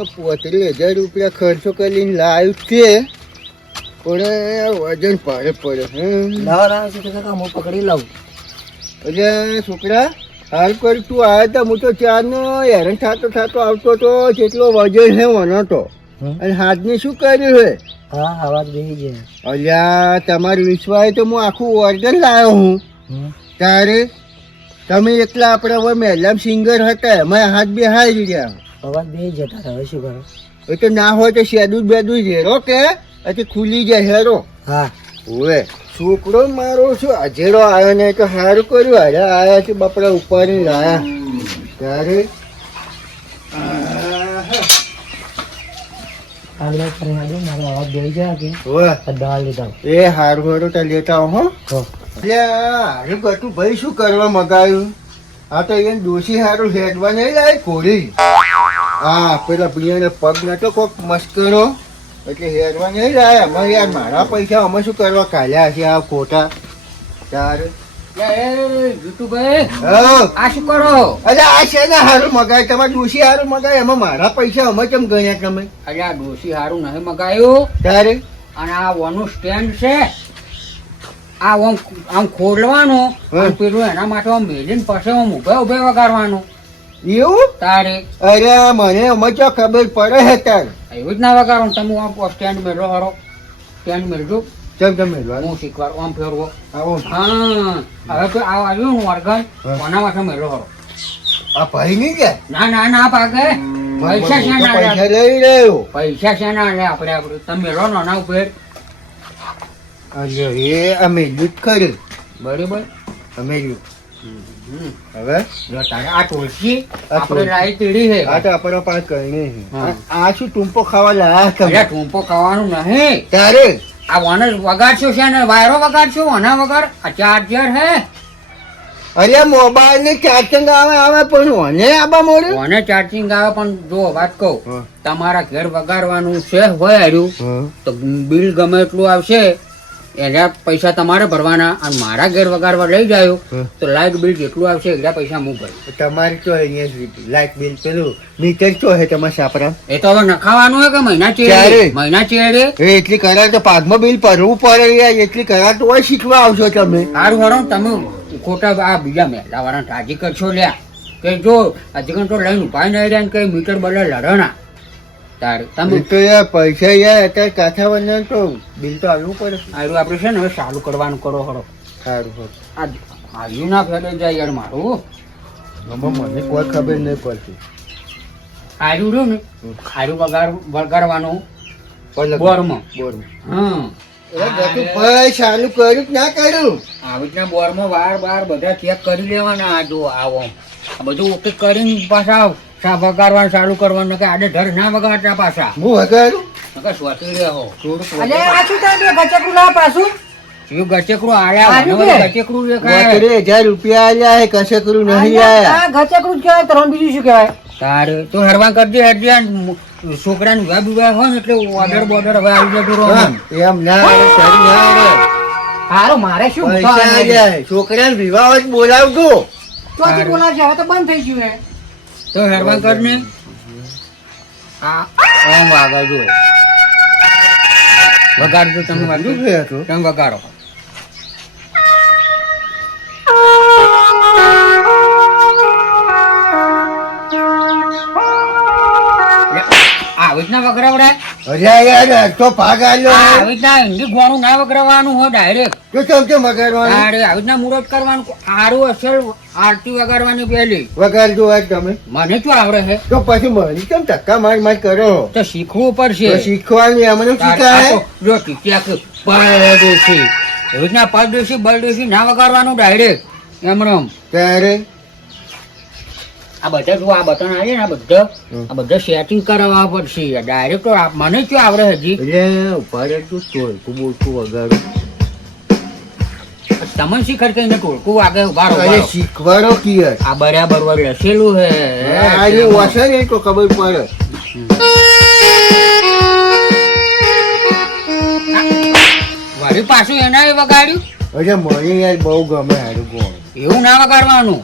₹35,000 ખર્ચો કરીને લાવ્યું છે પણ વજન ભારે પડે. લાવ શું કાકા હું પકડી લઉં. એટલે છોકરા હાલ કરી તું આવ્યા તા, હું તો ચારનો હેરાન થતો આવતો તો જેટલો વજન છે વનો તો. અને હાથને શું કર્યું છે? હા આવાજ બેસી જાય. અલ્યા તમારું વિશ્વાસ તો હું આખું ઓર્ગન લાવ્યો હું. તારે તમે એકલા આપણે હવે મહેલામ સિંગર હતા એમાં હાથ બે હારી રહ્યા. અવાજ બેસી જતા હવે શું કરો? એ તો ના હોય તો શેદું બેદું હેરો કે પછી ખુલી જાય હેરો. હા હવે છોકરો મારો શું અજેડો આવ્યો ને તો સારું કર્યું. હારે આવ્યા છે બાપડા ઉપર લાયા ત્યારે મારો અવાજ બેસી જાય કે દવા લીધા. એ હારું હારું તો લેતા હો. એટલે હારું કટું ભાઈ શું કરવા મગાવ્યું? આ તો એને ડોસી હારું હેડવા નહીં લાય કોળી. હા પેલા પ્રિયાને પગ નતો કોક મસ્કરો એટલે હેરવા નહીં લાય. અમે યાર મારા પૈસા અમે શું કરવા કાઢ્યા છે આ ખોટા. ત્યારે આ શું કરો? અરે આ છે ને હારું મગાય તમારે ડોસી હારું મગાય એમાં મારા પૈસા અમે કેમ ગણ્યા તમે? અરે આ ડોસી હારું નહીં મગાયું. ત્યારે અને આ વનું સ્ટેન્ડ છે આ આમ ખોલવાનું પેલું એના માટે આમ મેલીને પછી આમ ઉભે વગાડવાનું એવું? તારે અરે મને અમે તો ખબર પડે છે તારે એવું જ ના વગાડવાનું. તમે આમ સ્ટેન્ડ મેળવો હારો સ્ટેન્ડ મેળજો. ચમ તમે હું શીખવાડું આમ ફેરવો. આવો હા હવે તો આ આવ્યું હું વર્ગન કોના માટે મેળવો હારો. આ ભાઈ નહીં ગયા? ના ના ના પાકે પૈસા શેના પૈસા લઈ રહ્યો. પૈસા શેના લે આપણે તમે મેળવો ને આના ઉપર. અરે એ અમે લૂટ કર્યું બરોબર અમે હવે તારે આ ટોળકી આપણે લાઈ તેડી છે. આ તો આપણો પાસ કરીને આ શું ટૂંપો ખાવા લાયા તમે? ટૂંપો ખાવાનું નહીં. ત્યારે આ વન વગાડશો છે ને વાયરો વગાડશો વના વગાડ આ ચાર્જર હે. અરે મોબાઈલ ને ચાર્જિંગ આવે પણ મને આબા મોડે વને ચાર્જિંગ આવે પણ જો વાત કહું તમારા ઘેર વગાડવાનું છે હોય હાર્યું તો બિલ ગમે એટલું આવશે એના પૈસા તમારે ભરવાના અને મારા ઘેર વગાડવા લઈ જાયો તો લાઇટ બિલ જેટલું આવશે એટલા પૈસા હું ભરું. તમારે તો અહીંયા લાઇટ બિલ પેલું મીટર તો હે તમારા સાપરા? એ તો હવે નખાવાનું હોય કે મહિના ચેડે એટલી કરાર તો પાકમાં બિલ ભરવું પડે યાર. એટલી કરાર તો હોય શીખવા આવશો તમે. સારું હરો તમે ખોટા આ બીજા મહેલા વાળા રાજી કરશો લ્યા કે જો હજી તો લઈને ઉભા નહીં રહ્યા ને કઈ મીટર બદલે લડણા તારે તમે તો યાર પૈસા યાર અત્યારે કાઠા બને તો બિલ તો આવવું પડે. આયરું આપણે છે ને હવે ચાલુ કરવાનું કરો હરો. સારું આ આયુ ના ફેલે જાય યાર મારું. મને કોઈ ખબર નહીં પડતી. આયરું રહ્યું ને આયરું વગાડવાનું બોરમાં. હા ભાઈ ચાલુ કર્યું કે ના કર્યું? આવી રીતના બોરમાં વાર બધા ચેક કરી લેવાના. આ જો આવો આ બધું ઓકે કરીને પાછા વગાડવાનું ચાલુ કરવાનું કે આડે ધર ના વગાડતા પાછા. હું વગાડું સ્વાતી રહ્યો થોડું પાછું શું ગચેકડું આલ્યા ગચેકડું ₹30,000 આલ્યા હે. કશેકરું નહીં આયા. ગચેકડું કહેવાય તો બીજું શું કહેવાય? તારે તો હરવા કરજે હરજે છોકરાને વિવાહ વિવાહ હોય ને એટલે ઓર્ડર બોર્ડર હવે આવી જતું એમ ના હારો મારે શું છોકરાને વિવાહ જ બોલાવજો. બોલાવશે હવે તો બંધ થઈ ગયું હે તો હેરવા કર ને. હા એમ વાગડજો વગાડજો તમે વગાડો. આવી રીતના વગરાવડાય? અરે યાર તો ભાગ આલ્યો. આવી રીતના હિન્દી ગોણું ના વગરાવવાનું હોય ડાયરેક્ટ. તો કેમ વગાડવાનું? આવી રીતના મુહૂર્ત કરવાનું. સારું અસલ આરતી વગાડવાની પહેલી વગાડજો આજ તમે. મને શું આવડે છે? તો પછી મને કેમ ધક્કા માર કરો? તો શીખવું પડશે. શીખવાનું એમને શીખાય. જો પરદેશી એવી રીતના પરદેશી ના વગાડવાનું ડાયરેક્ટ એમ રમ. ત્યારે આ બધા જો આ બટન આવે ને આ બધા સેટિંગ કરાવવા પડશે ડાયરેક્ટ. તો મને શું આવડે હજી? ટોળકું બોલકું વગાડો. તમે શીખર કઈને ટોળકું વાગે ઉભા શીખવાડો કિયર. આ બરાબર લસેલું હે વસે ને તો ખબર પડે. વળી પાછું એના વગાડ્યું. અરે મને યાર બહુ ગમે હારું ગોળ. એવું ના વગાડવાનું.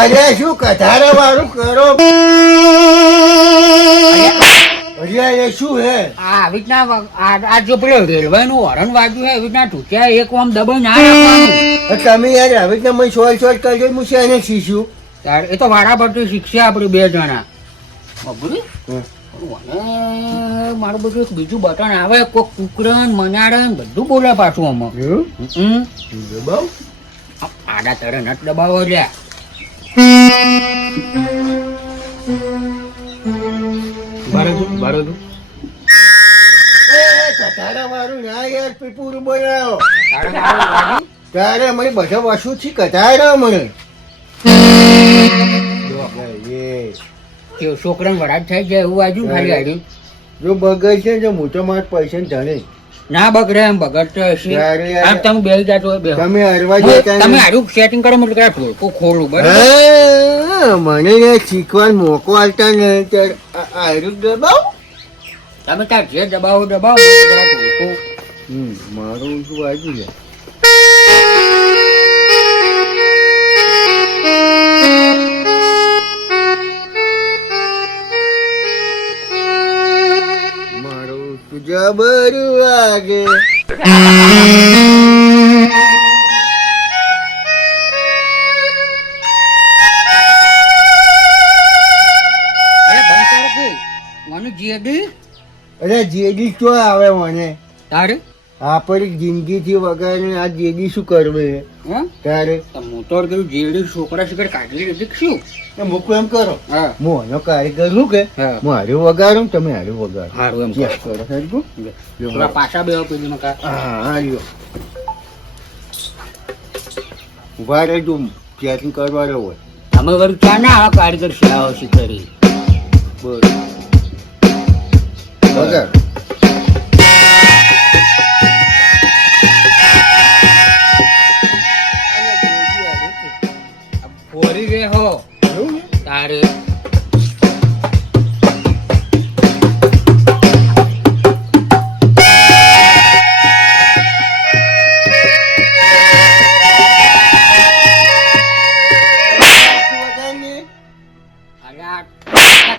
અરે શું કથારા વાળું કરો અરે એ શું હે આ આવી રીતના આ જો પેલો રેલવે નું હરણ વાગ્યું હે એવી રીતના ઢૂંચ્યા એક આમ દબાઈ ના રાખવાનું. તમે યાર હવે તમે સોલ કરજો હું છે એને શીશું યાર એ તો વારા પરથી શીખશે આપણે 2 જણા. બબુરી મને મારું બધું એક બીજું બટન આવે કોક કુકરન મનાડન બધું બોલે પાછું આમાં. દબાવ આડા તરે નટ દબાવો લ્યા. બરોબર કથારા વાળું ના યાર પૂરું બનાવો ત્યારે મને બધા વસ્તુ થી કથારા મને છોકરાને વરાજ થાય જાય એવું આજુ ખાલી આજુ જો બગડ છે જો મોટો માર પૈસા જાણે ના બગડે એમ બગડતો હશે. ત્યારે યાર આમ તમે બેસી જાતો હોય બેહો. તમે હરવા જતા તમે હારું સેટિંગ કરો એટલે કયા ઠોકો ખોલું બરાબર. હા, મને યાર શીખવાનો મોકો આલતા ને ત્યારે આયરું દબાવ તમે તાર જે દબાવો દબાવો જરા ઠોકો. મારું શું વાગ્યું છે મારું તું જબર વાગે અરે બંધ કરો કે મને જીએડી અરે જેડી શું આવે મને તારે આપણી જિંદગીથી વગર આ જેડી શું કરવે હા ત્યારે મોટોર કર્યું જીએડી છોકરા શિકાર કાઢી લીધી કે શું. મૂકું એમ કરો હા હું આનો કારીગર શું કે હા. હું હાર્યું વગાડું તમે હાર્યું વગાડો હારું એમ યસ, કરો સાહેબ. થોડા પાછા બે પેલી મકા હા હાર્યો ઉભા રહેજો ચેકિંગ કરવાનો હોય અમે વળી ક્યાં ના આવા કારીગર શીખાવો શીખરી. બરોબર વગાડ ફોરી રે હો તારે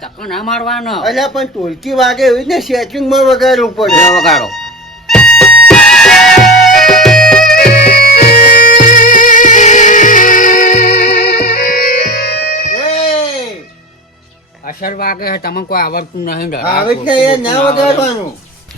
ધક્કો ના મારવાનો. અલ્યા પણ ટોલકી વાગે એવી ને સેટિંગ માં વગાડવું પડે વગાડો. એ, અસર વાગે છે તમને કોઈ આવડતું નહીં. આવે જ ને યાર ના વગાડવાનું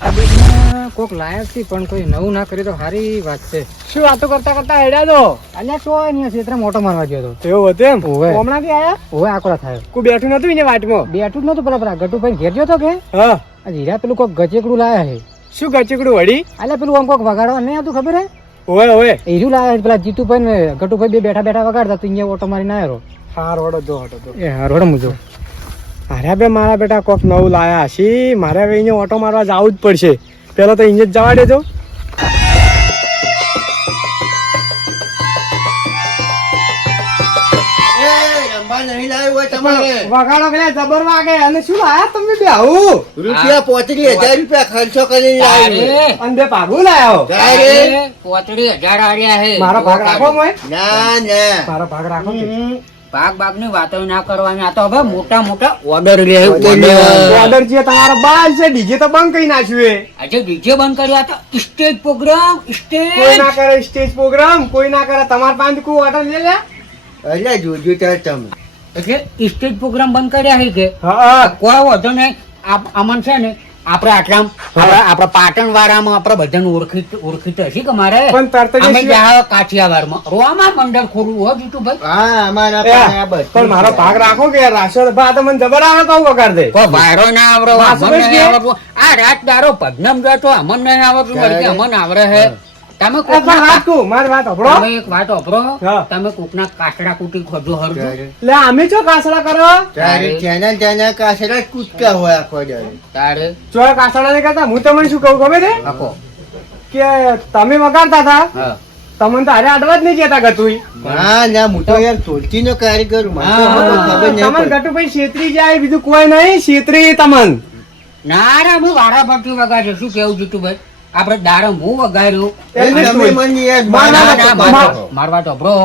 આ બેટમાં કોક લાયક છે પણ કોઈ નવું ના કર્યું તો સારી વાત છે. શું વાતો કરતા કરતા હેડ્યા તો અલ્યા તો અહીંયા ક્ષેત્ર મોટો મારવા ગયો હતો. એવું હતું એમ? ઓવે હમણાંથી આયા? ઓવે આકોડા થાય. કોઈ બેઠું નતું અહીંયા વાટમાં? બેઠું જ નતું પેલા ગટુભાઈ ઘેર ગયો તો કે હા આ હીરા પેલું કોક ગચેકડું લાયા છે. શું ગચેકડું વળી? અલ્યા પેલું આમ કોક વગાડવા નહીં આવતું ખબર હે? ઓવે ઓવે હીરું લાયા પેલા જીતુભાઈ ને ગટુભાઈ બે બેઠા બેઠા વગાડતા તો અહીંયા ઓટો મારીને આવ્યો. હાર હોડો જો હટો તો એ હાર હોડો મુજો. અરે બે મારા બેટા કોક નવું લાયા હશી મારે હવે અહીંયા ઓટો મારવા જવું જ પડશે. પેલા તો અહીંયા જ જવા દેજો. એ રંભા નહીં લાવ્યું હોય તમારે વગાડો પેલા જબર વાગે અને શું લાયા તમે બે આવું રૂપિયા 35,000 રૂપિયા ખર્ચો કરીને લાવ્યું તારે અને બે ભાગું લાયો. તારે પોતડી 1000 આર્યા હે. મારો ભાગ રાખો મોય ના ના મારો ભાગ રાખો કે? ભાગ ની વાતો ના કરવાની. આ તો હવે મોટા મોટા ઓર્ડર લે ઓર્ડર છે તમારો બાલ છે ડીજે તો બંધ કરી નાખ્યું એ. આજે ડીજે બંધ કર્યા તો સ્ટેજ પ્રોગ્રામ કોઈ સ્ટેજ ના કરે સ્ટેજ પ્રોગ્રામ કોઈ ના કરે તમારા પાસે કોઈ ઓર્ડર લે લે. અલ્યા જોજો તાર તમે એટલે સ્ટેજ પ્રોગ્રામ બંધ કર્યા છે કે હા કોઈ વાંધો નહીં. આમાં છે ને આપણે આટલામ આપણા પાટણ વાળામાં આપણે બધાને ઓળખીતો હશે કે મારે પણ તરત જ અમે શું? જ્યાં કાઠિયાવાડમાં રોવામાં મંડળ ખોલવું હોય જીતુભાઈ. હા અમારા એ, પાસે આ બધું પણ મારો છે. ભાગ રાખો કે રાશો ભા તો મને જબર આવે તો વગાડ દે. કોઈ વાયરો ના આવડે વાસુ અમને બસ નહીં કે? આવડતું. આ રાત દારો પદનમ જતો અમને નહીં આવડતું વળી કે અમને આવડે હે. તમે એ પણ કોકના વાત કહું, મારી વાત સાંભળો. તમે એક વાત વાપરો. હા. તમે કોકના કાચડા કુટી ખોજો હરજો. તારે લે અમે ચો કાસડા કરો તારે ચેનલ કાસરા જ કૂદકા હોય આખો દાડો. તારે ચો કાસડા નહીં કરતા હું તમને શું કહું ખબર છે આખો કે તમે વગાડતા હતા હા તમને તો હારે અડવા જ નહીં કેતા ગતુંય. ના ના હું તો યાર ટોલકી નો કારીગર મને તો હા. ખબર નહીં તમને પડે. ગટુભાઈ છેતરી જાય બીજું કોઈ નહીં છેતરી તમન. ના રે હું વારા પરથી વગાડ્યો. શું કેવું જીતુભાઈ? આપણે દાડો હું વગાડ્યું. એ તમે મને યાર ના, ના, મારા ના, તો ના, કહો. મારવા તો બ્રો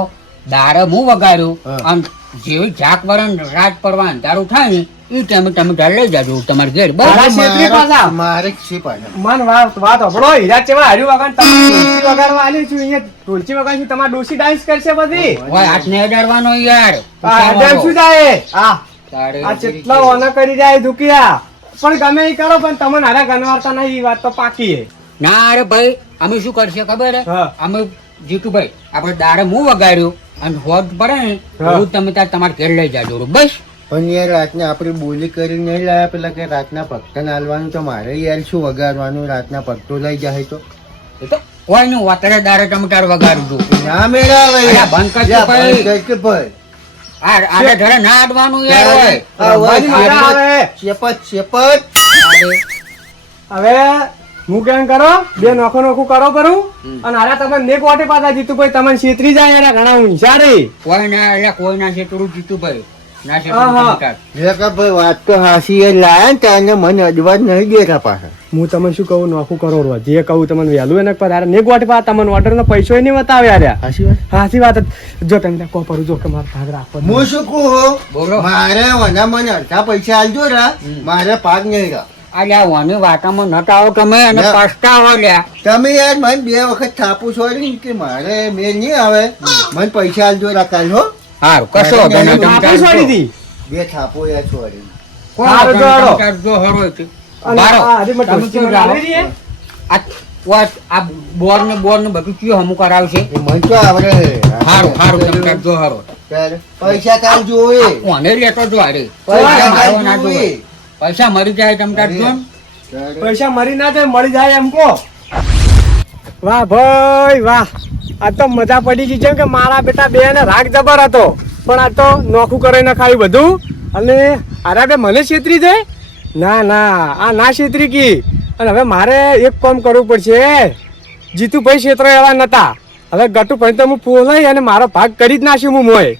દારે હું વગાડ્યું હા. અને જેવી ઝાક વરણ રાત પડવા અંધારું થાય ને એ ટાઈમે તમે તાર લઈ જાજો તમારે ઘેર બસ મારા છેતરી પાછા. મારે છે પાછા મન વાત હભળો હીરા ચેવા હાર્યું વગાડ તમે ઢોલકી વગાડવા આલ્યું છું અહીંયા ઢોલકી વગાડશું તમારા ડોશી ડાન્સ કરશે બધી ઓય હાથ ને અડાડવાનો યાર આ ડાન્સ શું જાય તારે આ કેટલા ઓના કરી જાય દુખિયા પણ ગમે એ કરો પણ તમને હારા ગણવારતા નહીં ઈ વાત તો પાકી હે. ના અરે ભાઈ અમે શું કરશે ખબર હે હા. અમે જીતુભાઈ આપણે દારે હું વગાડ્યું અને હોજ પડે ને હા. એવું તમે તાર તમારે ઘેર લઈ જાજો બસ પણ યાર રાતના આપણે બોલી કરી નહીં લાયા પેલા કે રાતના ભક્તને હાલવાનું તો મારે યાર શું વગાડવાનું રાતના ભક્તો લઈ જાય તો એ તો કોઈ નું વાતરે દારે તમે તાર વગાડું છું ના મેળા આવે અલા, બંધ કરજો યા, ભાઈ. બંધ કરજો ભાઈ. આરે ઘરે ના અડવાનું યાર હોય આ હોય, રમવાની મજા આવે. શેપત શેપત હવે હું કેમ કરો બે નોખું કરો કરું અને હારા તમે નેક વાટે પાછા જીતુભાઈ તમને છેતરી જાય યાર ઘણા ઊંચા રહી કોઈ ના એટલે કોઈ ના છે થોડું જીતુભાઈ ના છે હા, હા. જે કે ભાઈ વાત તો હાસી એ લાયા ને તાને મને અડવા જ નહીં દેતા પાછા હું તમને શું કહું નોખું કરો રો જે કહું તમને વહેલું એને પર હારા નેક વાટે પાછા તમને ઓર્ડર નો પૈસો નહીં બતાવે યાર હાસી વાત હાચી વાત જ. જો તમે ત્યાં કોપરું જો કે મારો ભાગ રાખો હું શું કહું બોલો. મારે વના મને અડધા પૈસા આલજો રા મારે પાક નહીં રા અલ્યા વાની વાતામાં નતા આવો તમે અને ના. પસ્તાવો લ્યા તમે યાર મને 2 વખત થાપું છોડી કે મારે મેં નહીં આવે મને પૈસા આલજો રા કાલ હો હારું કશો મારે વાંધો નહીં. નહીં. તમે આપી તાર છોડી જો. દી 2 થાપો યાર છોડી કોઈ હારું, વાંધો નહીં. જો તમે તાર જો હરો છે. અને બારો. આ હજી મેં તમે ઢોલકી શું વગાડી જાઓ? રહી હે? આ બોર ને બધું કયું હમું કરાવશે એ મને તો આવડે હારું હારું તમે તાર જો હરો ત્યારે પૈસા કાલ જોવે કોને લેતો જો અરે પૈસા મારો કાલ ના જોવે જોવે. પૈસા મરી જાય તમે તાર જો ને. ત્યારે પૈસા મરી ના જાય મળી જાય એમ કો વાહ ભાઈ વાહ આ તો મજા પડી ગઈ છે કે મારા બેટા બે ને રાગ જબર હતો પણ આ તો નોખું કરી નખાયું બધું અને આરા બે મને છેતરી જાય ના ના આ ના છેતરી કી અને હવે મારે એક કામ કરવું પડશે જીતુભાઈ છેતરો એવા નતા હવે ગટુભાઈ તો હું પોલાઈ અને મારો ભાગ કરી જ નાખ્યું હું મોય